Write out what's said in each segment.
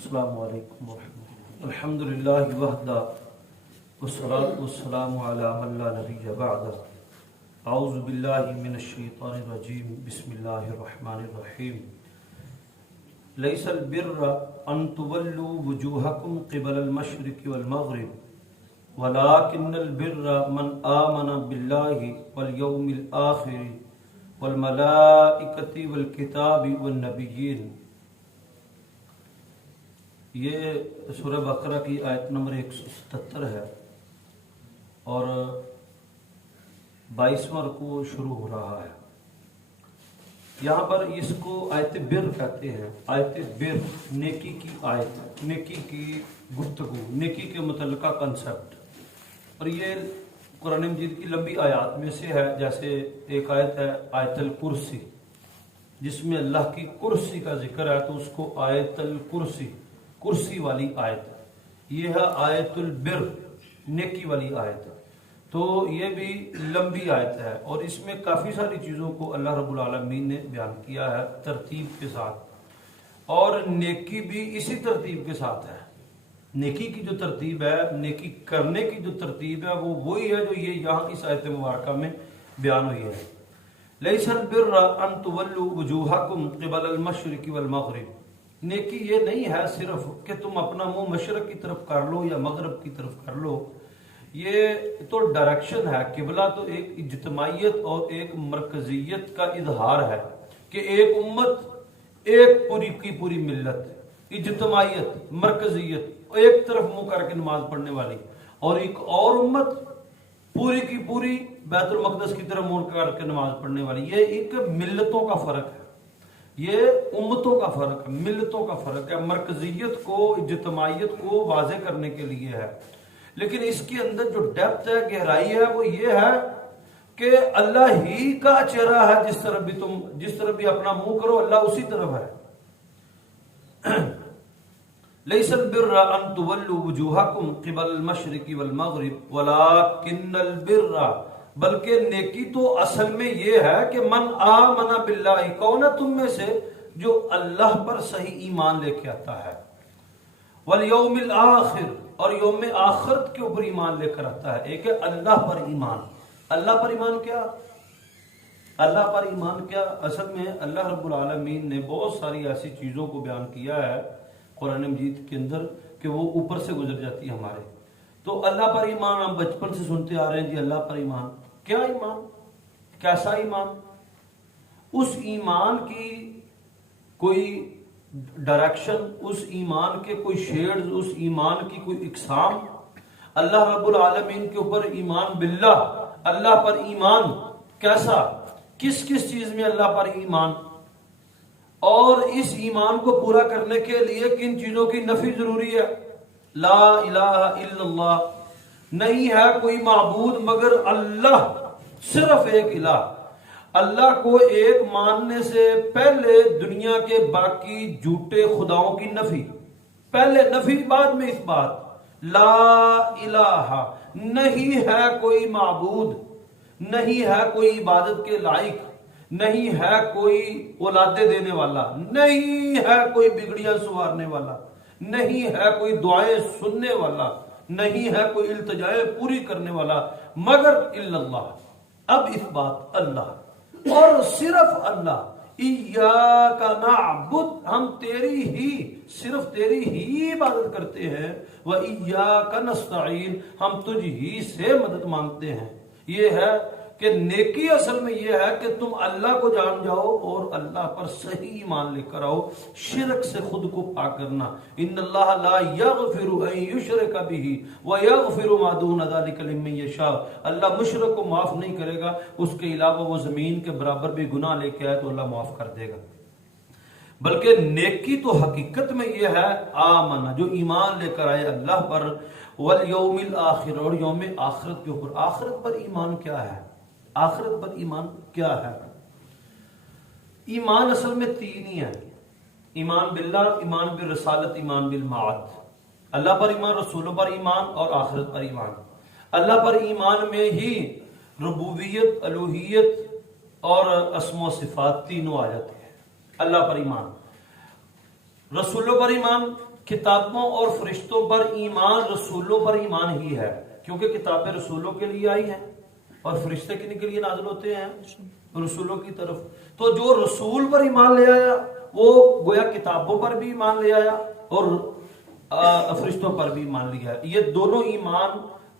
السلام علیکم ورحمۃ اللہ. الحمدللہ وحدہ والصلاۃ والسلام علی من لا نبی بعدہ. اعوذ باللہ من الشیطان الرجیم. بسم اللہ الرحمن الرحیم. لیس البر ان تولوا وجوہکم قبل المشرق والمغرب ولکن البر من آمن باللہ والیوم الآخر والملائکۃ والکتاب والنبیین. یہ سورہ بقرہ کی آیت نمبر 177 ہے اور 22واں رکوع شروع ہو رہا ہے. یہاں پر اس کو آیت بر کہتے ہیں. آیت بر نیکی کی آیت، نیکی کی گفتگو، نیکی کے متعلقہ کنسپٹ. اور یہ قرآن مجید کی لمبی آیات میں سے ہے. جیسے ایک آیت ہے آیت الکرسی، جس میں اللہ کی کرسی کا ذکر ہے، تو اس کو آیت الکرسی، کرسی والی آیت. یہ ہے آیت البر، نیکی والی آیت. تو یہ بھی لمبی آیت ہے اور اس میں کافی ساری چیزوں کو اللہ رب العالمین نے بیان کیا ہے ترتیب کے ساتھ. اور نیکی بھی اسی ترتیب کے ساتھ ہے. نیکی کی جو ترتیب ہے، نیکی کرنے کی جو ترتیب ہے، وہ وہی ہے جو یہ یہاں اس آیت مبارکہ میں بیان ہوئی ہے. لیس البر ان تولوا وجوہکم قبل المشرق والمغرب. نیکی یہ نہیں ہے صرف کہ تم اپنا منہ مشرق کی طرف کر لو یا مغرب کی طرف کر لو. یہ تو ڈائریکشن ہے. قبلہ تو ایک اجتماعیت اور ایک مرکزیت کا اظہار ہے کہ ایک امت، ایک پوری کی پوری ملت، اجتماعیت، مرکزیت، ایک طرف منہ کر کے نماز پڑھنے والی، اور ایک اور امت پوری کی پوری بیت المقدس کی طرف منہ کر کے نماز پڑھنے والی. یہ ایک ملتوں کا فرق ہے، یہ امتوں کا فرق ہے، ملتوں کا فرق ہے. مرکزیت کو، اجتماعیت کو واضح کرنے کے لیے ہے. لیکن اس کے اندر جو ڈیپتھ ہے، گہرائی ہے، وہ یہ ہے کہ اللہ ہی کا چہرہ ہے. جس طرف بھی اپنا منہ کرو، اللہ اسی طرف ہے. لیس البر ان تولوا وجوہکم قبل المشرق والمغرب ولکن البر، بلکہ نیکی تو اصل میں یہ ہے کہ من آمن باللہ، کون ہے تم میں سے جو اللہ پر صحیح ایمان لے کے آتا ہے، والیوم الآخر، اور یوم آخرت کے اوپر ایمان لے کر آتا ہے. ایک ہے اللہ پر ایمان. اللہ پر ایمان کیا؟ اللہ پر ایمان کیا؟ اصل میں اللہ رب العالمین نے بہت ساری ایسی چیزوں کو بیان کیا ہے قرآن مجید کے اندر کہ وہ اوپر سے گزر جاتی ہے ہمارے. تو اللہ پر ایمان ہم بچپن سے سنتے آ رہے ہیں جی. اللہ پر ایمان کیا؟ ایمان کیسا ایمان؟ اس ایمان کی کوئی ڈائریکشن، اس ایمان کے کوئی شیڈز، اس ایمان کی کوئی اقسام. اللہ رب العالمین کے اوپر ایمان باللہ، اللہ پر ایمان کیسا، کس کس چیز میں اللہ پر ایمان، اور اس ایمان کو پورا کرنے کے لیے کن چیزوں کی نفی ضروری ہے. لا الہ الا اللہ، نہیں ہے کوئی معبود مگر اللہ، صرف ایک الہ. اللہ کو ایک ماننے سے پہلے دنیا کے باقی جھوٹے خداؤں کی نفی، پہلے نفی بعد میں اس بات. لا الہ، نہیں ہے کوئی معبود، نہیں ہے کوئی عبادت کے لائق، نہیں ہے کوئی اولادیں دینے والا، نہیں ہے کوئی بگڑیاں سنوارنے والا، نہیں ہے کوئی دعائیں سننے والا، نہیں ہے کوئی التجائیں پوری کرنے والا مگر الا اللہ. اب اس بات اللہ اور صرف اللہ. ایاک نعبد، ہم تیری ہی، صرف تیری ہی عبادت کرتے ہیں. وایاک نستعین، ہم تجھ ہی سے مدد مانگتے ہیں. یہ ہے کہ نیکی اصل میں یہ ہے کہ تم اللہ کو جان جاؤ اور اللہ پر صحیح ایمان لے کر آؤ. شرک سے خود کو پاک کرنا. ان اللہ لا یغفر ان یشرک بہ ویغفر ما دون ذلک لمن یشاء. اللہ مشرک کو معاف نہیں کرے گا، اس کے علاوہ وہ زمین کے برابر بھی گناہ لے کے آئے تو اللہ معاف کر دے گا. بلکہ نیکی تو حقیقت میں یہ ہے آمن، جو ایمان لے کر آئے اللہ پر، والیوم الآخر، اور یوم آخرت کے اوپر. آخرت پر ایمان کیا ہے؟ آخرت پر ایمان کیا ہے؟ ایمان اصل میں تین ہی ہے. ایمان باللہ، ایمان بالرسالت، ایمان بالمعاد. اللہ پر ایمان، رسولوں پر ایمان اور آخرت پر ایمان. اللہ پر ایمان میں ہی ربوبیت، الوہیت اور اسم و صفات تینوں آ جاتے ہیں. اللہ پر ایمان. رسولوں پر ایمان کتابوں اور فرشتوں پر ایمان رسولوں پر ایمان ہی ہے، کیونکہ کتابیں رسولوں کے لیے آئی ہیں اور فرشتے کن کے لیے نازل ہوتے ہیں؟ رسولوں کی طرف۔ تو جو رسول پر ایمان لے آیا وہ گویا کتابوں پر بھی ایمان لے آیا اور فرشتوں پر بھی ایمان لیا۔ یہ دونوں ایمان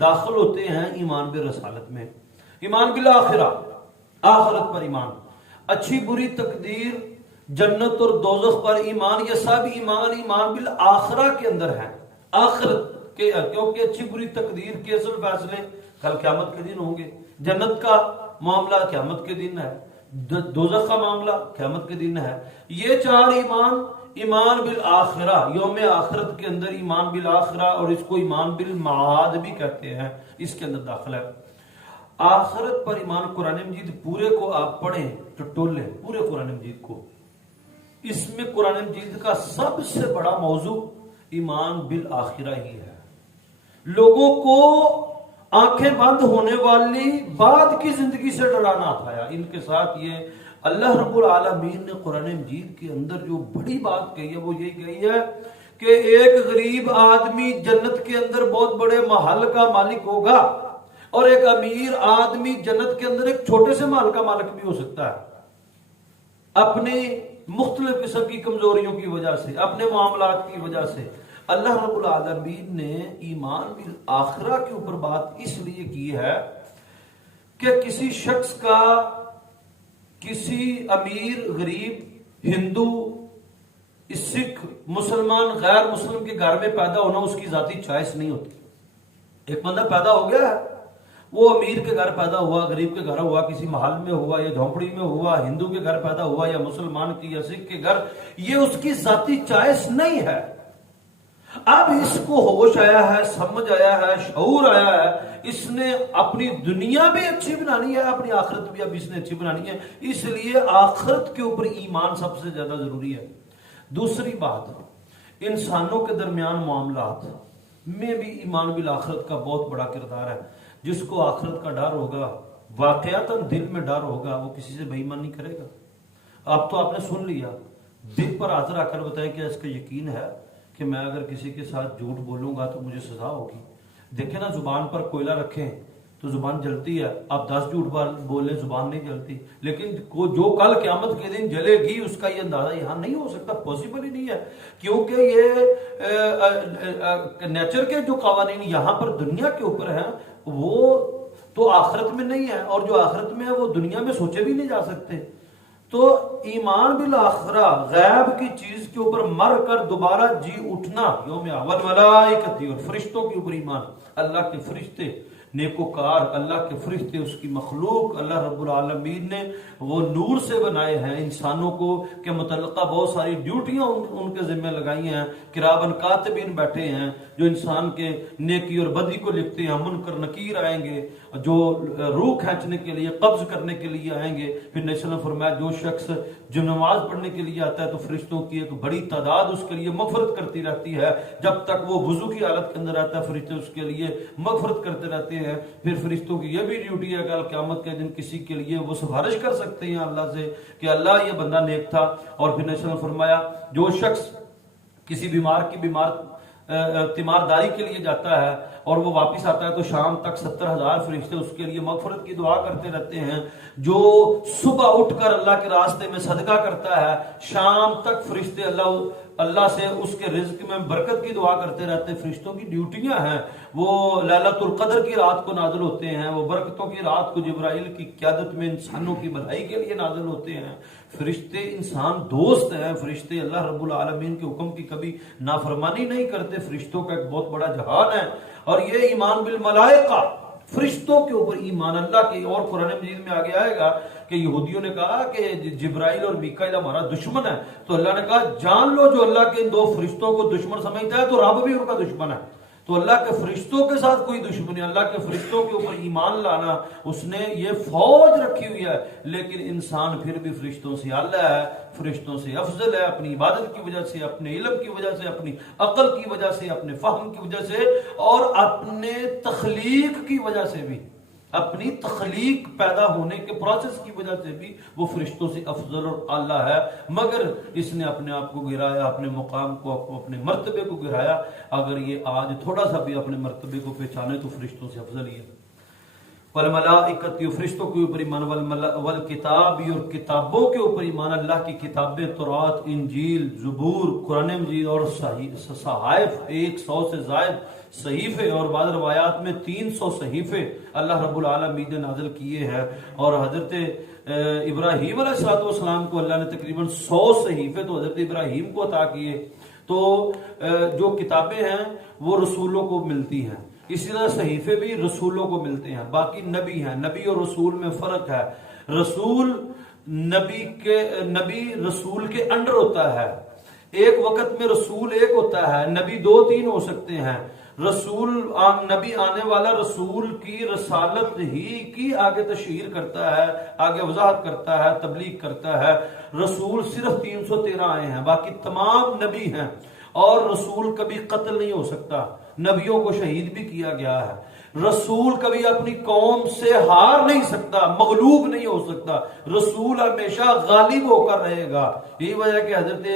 داخل ہوتے ہیں ایمان بالرسالت میں۔ ایمان بالآخرہ، آخرت پر ایمان، اچھی بری تقدیر، جنت اور دوزخ پر ایمان، یہ سب ایمان بالآخرہ کے اندر ہے، آخرت کے، کیونکہ اچھی بری تقدیر کے اصل فیصلے کل قیامت کے دن ہوں گے۔ جنت کا معاملہ قیامت کے دن ہے، دوزخ کا معاملہ قیامت کے دن ہے۔ یہ چار ایمان بالآخرہ، یوم آخرت کے اندر ایمان بالآخرہ، اور اس کو ایمان بالمعاد بھی کہتے ہیں، اس کے اندر داخل ہے۔ آخرت پر ایمان، قرآن مجید پورے کو آپ پڑھیں تو ٹولیں پورے قرآن مجید کو، اس میں قرآن مجید کا سب سے بڑا موضوع ایمان بالآخرہ ہی ہے۔ لوگوں کو آنکھیں بند ہونے والی بعد کی زندگی سے ڈرانا آیا۔ ان کے ساتھ یہ اللہ رب العالمین نے قرآن مجید کے اندر جو بڑی بات کہی ہے وہ یہی کہی ہے کہ ایک غریب آدمی جنت کے اندر بہت بڑے محل کا مالک ہوگا، اور ایک امیر آدمی جنت کے اندر ایک چھوٹے سے محل کا مالک بھی ہو سکتا ہے، اپنی مختلف قسم کی کمزوریوں کی وجہ سے، اپنے معاملات کی وجہ سے۔ اللہ رب العالمین نے ایمان بالآخرہ کے اوپر بات اس لیے کی ہے کہ کسی شخص کا، کسی امیر، غریب، ہندو، سکھ، مسلمان، غیر مسلم کے گھر میں پیدا ہونا اس کی ذاتی چوائس نہیں ہوتی۔ ایک بندہ پیدا ہو گیا ہے، وہ امیر کے گھر پیدا ہوا، غریب کے گھر ہوا، کسی محل میں ہوا یا جھونپڑی میں ہوا، ہندو کے گھر پیدا ہوا یا مسلمان کی یا سکھ کے گھر، یہ اس کی ذاتی چوائس نہیں ہے۔ اب اس کو ہوش آیا ہے، سمجھ آیا ہے، شعور آیا ہے، اس نے اپنی دنیا بھی اچھی بنانی ہے، اپنی آخرت بھی اب اس نے اچھی بنانی ہے، اس لیے آخرت کے اوپر ایمان سب سے زیادہ ضروری ہے۔ دوسری بات، انسانوں کے درمیان معاملات میں بھی ایمان بالآخرت کا بہت بڑا کردار ہے۔ جس کو آخرت کا ڈر ہوگا، واقعتاً دل میں ڈر ہوگا، وہ کسی سے بے ایمان نہیں کرے گا۔ اب تو آپ نے سن لیا، دل پر ہاتھ رکھ کر بتائیں کہ اس کا یقین ہے کہ میں اگر کسی کے ساتھ جھوٹ بولوں گا تو مجھے سزا ہوگی۔ دیکھیں نا، زبان پر کوئلہ رکھیں تو زبان جلتی ہے، آپ 10 جھوٹ بولیں زبان نہیں جلتی، لیکن جو کل قیامت کے دن جلے گی اس کا یہ اندازہ یہاں نہیں ہو سکتا، پاسبل ہی نہیں ہے، کیونکہ یہ نیچر کے جو قوانین یہاں پر دنیا کے اوپر ہیں وہ تو آخرت میں نہیں ہے، اور جو آخرت میں ہے وہ دنیا میں سوچے بھی نہیں جا سکتے۔ تو ایمان بالآخرہ، غیب کی چیز کے اوپر مر کر دوبارہ جی اٹھنا، یوم والملائکۃ، اور فرشتوں کے اوپر ایمان، اللہ کے فرشتے نیکوکار، اللہ کے فرشتے، اس کی مخلوق، اللہ رب العالمین نے وہ نور سے بنائے ہیں انسانوں کو کہ متعلقہ بہت ساری ڈیوٹیاں ان کے ذمہ لگائی ہیں، کراما کاتبین بیٹھے ہیں جو انسان کے نیکی اور بدی کو لکھتے ہیں، منکر نکیر آئیں گے جو روح کھینچنے کے لیے، قبض کرنے کے لیے آئیں گے۔ پھر نبی صلی اللہ علیہ وسلم فرمایا جو شخص جو نماز پڑھنے کے لیے آتا ہے تو فرشتوں کی ایک بڑی تعداد اس کے لیے مغفرت کرتی رہتی ہے، جب تک وہ وضو کی حالت کے اندر آتا ہے فرشتے اس کے لیے مغفرت کرتے رہتے ہیں۔ پھر فرشتوں کی یہ بھی ڈیوٹی ہے کہ قیامت کے دن کسی کے لیے وہ سفارش کر سکتے ہیں اللہ سے کہ اللہ یہ بندہ نیک تھا۔ اور پھر نبی صلی اللہ علیہ وسلم فرمایا جو شخص کسی بیمار کی تیمارداری کے لیے جاتا ہے اور وہ واپس آتا ہے تو شام تک 70,000 فرشتے اس کے لیے مغفرت کی دعا کرتے رہتے ہیں۔ جو صبح اٹھ کر اللہ کے راستے میں صدقہ کرتا ہے شام تک فرشتے اللہ سے اس کے رزق میں برکت کی دعا کرتے رہتے ہیں۔ فرشتوں کی ڈیوٹیاں ہیں، وہ لیلۃ القدر کی رات کو نازل ہوتے ہیں، وہ برکتوں کی رات کو جبرائیل کی قیادت میں انسانوں کی بھلائی کے لیے نازل ہوتے ہیں۔ فرشتے انسان دوست ہیں، فرشتے اللہ رب العالمین کے حکم کی کبھی نافرمانی نہیں کرتے۔ فرشتوں کا ایک بہت بڑا جہان ہے، اور یہ ایمان بالملائکہ، فرشتوں کے اوپر ایمان اللہ کے۔ اور قرآن مجید میں آگے آئے گا کہ یہودیوں نے کہا کہ جبرائیل اور میکائیل ہمارا دشمن ہے، تو اللہ نے کہا جان لو جو اللہ کے ان دو فرشتوں کو دشمن سمجھتا ہے تو رب بھی ان کا دشمن ہے۔ تو اللہ کے فرشتوں کے ساتھ کوئی دشمنی، اللہ کے فرشتوں کے اوپر ایمان لانا، اس نے یہ فوج رکھی ہوئی ہے، لیکن انسان پھر بھی فرشتوں سے اعلیٰ ہے، فرشتوں سے افضل ہے، اپنی عبادت کی وجہ سے، اپنے علم کی وجہ سے، اپنی عقل کی وجہ سے، اپنے فہم کی وجہ سے، اور اپنے تخلیق کی وجہ سے بھی۔ اپنی تخلیق پیدا ہونے کے پروسیس کی وجہ سے بھی وہ فرشتوں سے افضل اور اعلیٰ ہے، مگر اس نے اپنے آپ کو گرایا، اپنے مقام کو، اپنے مرتبے کو گرایا۔ اگر یہ آج تھوڑا سا بھی اپنے مرتبے کو پہچانے تو فرشتوں سے افضل ہی ہے۔ والملائکۃ، فرشتوں کے اوپر ایمان، والکتاب، اور کتابوں کے اوپر ایمان، اللہ کی کتابیں، تورات، انجیل، زبور، قرآن مجید اور صحائف، 100 سے زائد صحیفے، اور بعض روایات میں 300 صحیفے اللہ رب العالمین نے نازل کیے ہیں، اور حضرت ابراہیم علیہ السلام کو اللہ نے تقریباً 100 صحیفے تو حضرت ابراہیم کو عطا کیے۔ تو جو کتابیں ہیں وہ رسولوں کو ملتی ہیں، اسی طرح صحیفے بھی رسولوں کو ملتے ہیں، باقی نبی ہیں۔ نبی اور رسول میں فرق ہے، رسول نبی رسول کے انڈر ہوتا ہے، ایک وقت میں رسول ایک ہوتا ہے، نبی 2-3 ہو سکتے ہیں۔ نبی آنے والا رسول کی رسالت ہی کی آگے تشہیر کرتا ہے، آگے وضاحت کرتا ہے، تبلیغ کرتا ہے۔ رسول صرف 313 آئے ہیں، باقی تمام نبی ہیں، اور رسول کبھی قتل نہیں ہو سکتا، نبیوں کو شہید بھی کیا گیا ہے۔ رسول کبھی اپنی قوم سے ہار نہیں سکتا، مغلوب نہیں ہو سکتا، رسول ہمیشہ غالب ہو کر رہے گا۔ یہی وجہ کہ حضرت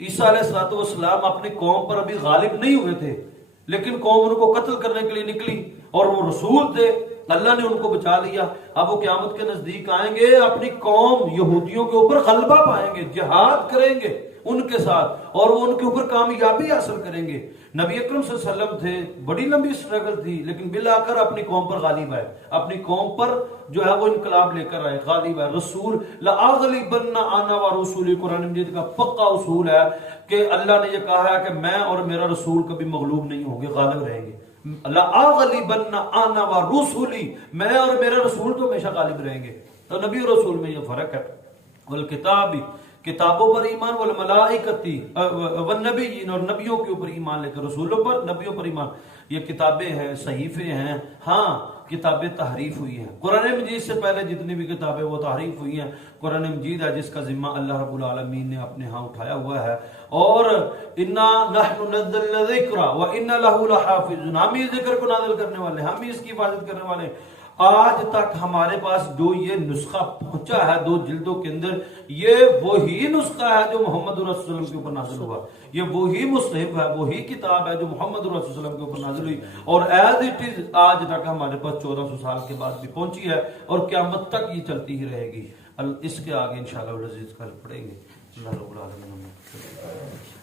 عیسیٰ علیہ السلام اپنی قوم پر ابھی غالب نہیں ہوئے تھے، لیکن قوم ان کو قتل کرنے کے لیے نکلی، اور وہ رسول تھے، اللہ نے ان کو بچا لیا۔ اب وہ قیامت کے نزدیک آئیں گے، اپنی قوم یہودیوں کے اوپر غلبہ پائیں گے، جہاد کریں گے ان کے ساتھ، اور وہ ان کے اوپر کامیابی حاصل کریں گے۔ نبی اکرم صلی اللہ علیہ وسلم تھے، بڑی لمبی سٹرگل تھی، لیکن بالآخر اپنی قوم پر غالب آئے، اپنی قوم پر جو ہے وہ انقلاب لے کر آئے، غالب آئے۔ رسول لَأَغْلِبَنَّ أَنَا وَرُسُلِي، قرآن مجید کا پکا اصول ہے کہ اللہ نے یہ کہا ہے کہ میں اور میرا رسول کبھی مغلوب نہیں ہوں گے، غالب رہیں گے۔ لَأَغْلِبَنَّ أَنَا وَرُسُلِي، میں اور میرا رسول تو ہمیشہ غالب رہیں گے۔ تو نبی اور رسول میں یہ فرق ہے۔ والکتاب، کتابوں پر ایمان، والملائکتی، والنبیین، اور نبیوں کے اوپر ایمان لے کر، رسولوں پر، نبیوں پر ایمان۔ یہ کتابیں ہیں، صحیفے ہیں، ہاں کتابیں تحریف ہوئی ہیں۔ قرآن مجید سے پہلے جتنی بھی کتابیں وہ تحریف ہوئی ہیں، قرآن مجید ہے جس کا ذمہ اللہ رب العالمین نے اپنے ہاں اٹھایا ہوا ہے۔ اور انا نحن نزلنا الذکر وانا له لحافظون، ہم ہی ذکر کو نازل کرنے والے، ہم ہی اس کی حفاظت کرنے والے۔ آج تک ہمارے پاس جو یہ نسخہ پہنچا ہے 2 جلدوں کے اندر، یہ وہی نسخہ ہے جو محمد رسول اللہ صلی اللہ علیہ وسلم کے اوپر نازل ہوا، یہ وہی مصحف ہے، وہی کتاب ہے جو محمد رسول اللہ صلی اللہ علیہ وسلم کے اوپر نازل ہوئی، اور ایز اٹ از آج تک ہمارے پاس 1400 سال کے بعد بھی پہنچی ہے، اور قیامت تک یہ چلتی ہی رہے گی۔ اس کے آگے انشاءاللہ العزیز کل پڑھیں گے۔ اللہ رب العالمین۔